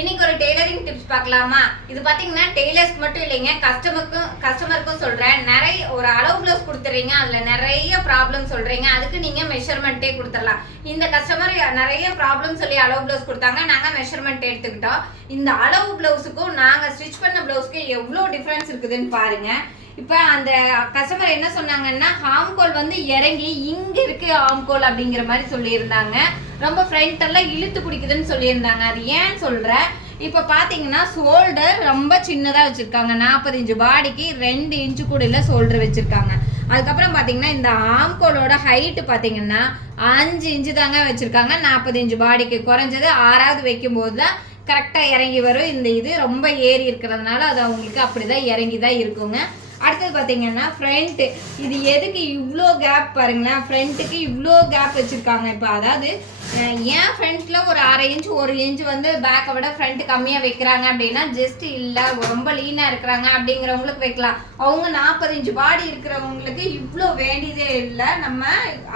இன்னைக்கு ஒரு tailoring tips பார்க்கலாமா? இது பாத்தீங்கன்னா டெய்லர்ஸ்க்கு மட்டும் இல்லைங்க, கஸ்டமருக்கும் சொல்றேன். நிறைய ஒரு அளவு ப்ளவுஸ் கொடுத்துறீங்க, அதுல நிறைய ப்ராப்ளம் சொல்றீங்க. அதுக்கு நீங்க மெஷர்மெண்ட்டே கொடுத்துடலாம். இந்த கஸ்டமர் நிறைய ப்ராப்ளம் சொல்லி அளவு ப்ளவுஸ் கொடுத்தாங்க, நாங்க மெஷர்மெண்ட் எடுத்துக்கிட்டோம். இந்த அளவு ப்ளவுஸுக்கும் நாங்க ஸ்டிச் பண்ண ப்ளவுஸ்க்கு எவ்வளவு டிஃபரன்ஸ் இருக்குதுன்னு பாருங்க. இப்ப அந்த கஸ்டமர் என்ன சொன்னாங்கன்னா, ஆம்கோல் வந்து இறங்கி இங்க இருக்கு ஆம்கோல் அப்படிங்கிற மாதிரி சொல்லியிருந்தாங்க. ரொம்ப ஃப்ரண்ட் எல்லாம் இழுத்து பிடிக்குதுன்னு சொல்லியிருந்தாங்க. அது ஏன்னு சொல்றேன். இப்ப பாத்தீங்கன்னா ஷோல்டர் ரொம்ப சின்னதா வச்சிருக்காங்க. 40 இன்ச்சு பாடிக்கு 2 இன்ச்சு கூட இல்ல ஷோல்டர் வச்சிருக்காங்க. அதுக்கப்புறம் பாத்தீங்கன்னா இந்த ஆம்கோலோட ஹைட் பாத்தீங்கன்னா 5 இன்ச்சு தாங்க வச்சிருக்காங்க. 40 இன்ச்சு பாடிக்கு குறைஞ்சது 6வது வைக்கும் போது தான் கரெக்டா இறங்கி வரும். இந்த இது ரொம்ப ஏறி இருக்கிறதுனால அது அவங்களுக்கு அப்படிதான் இறங்கிதான் இருக்குங்க. அடுத்தது பார்த்தீங்கன்னா ஃப்ரண்ட், இது எதுக்கு இவ்வளோ கேப் பாருங்களேன். ஃப்ரண்ட்டுக்கு இவ்வளோ கேப் வச்சுருக்காங்க. இப்போ அதாவது ஏன் ஃப்ரண்ட்டில் ஒரு 1/2 இன்ச் 1 இன்ச் வந்து பேக்கை விட ஃப்ரண்ட் கம்மியாக வைக்கிறாங்க அப்படின்னா, ஜஸ்ட் இல்லை ரொம்ப லீனாக இருக்கிறாங்க அப்படிங்கிறவங்களுக்கு வைக்கலாம். அவங்க 40 இன்ச் பாடி இருக்கிறவங்களுக்கு இவ்வளோ வேண்டியதே இல்லை, நம்ம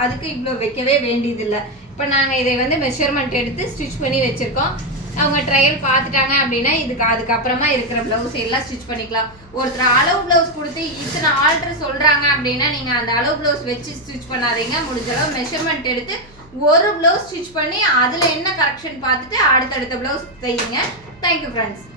அதுக்கு இவ்வளோ வைக்கவே வேண்டியதில்லை. இப்போ நாங்கள் இதை வந்து மெஷர்மெண்ட் எடுத்து ஸ்டிச் பண்ணி வச்சுருக்கோம். அவங்க ட்ரையல் பார்த்துட்டாங்க அப்படின்னா அதுக்கப்புறமா இருக்கிற ப்ளவுஸ் எல்லாம் ஸ்டிச் பண்ணிக்கலாம். ஒருத்தர் அளவு ப்ளவுஸ் கொடுத்து இத்தனை ஆல்டர் சொல்கிறாங்க அப்படின்னா நீங்கள் அந்த அளவு ப்ளவுஸ் வச்சு ஸ்டிச் பண்ணாதீங்க. முடிஞ்ச அளவு மெஷர்மெண்ட் எடுத்து ஒரு ப்ளவுஸ் ஸ்டிச் பண்ணி அதில் என்ன கரெக்ஷன் பார்த்துட்டு அடுத்தடுத்த ப்ளவுஸ் தையுங்க. Thank you friends.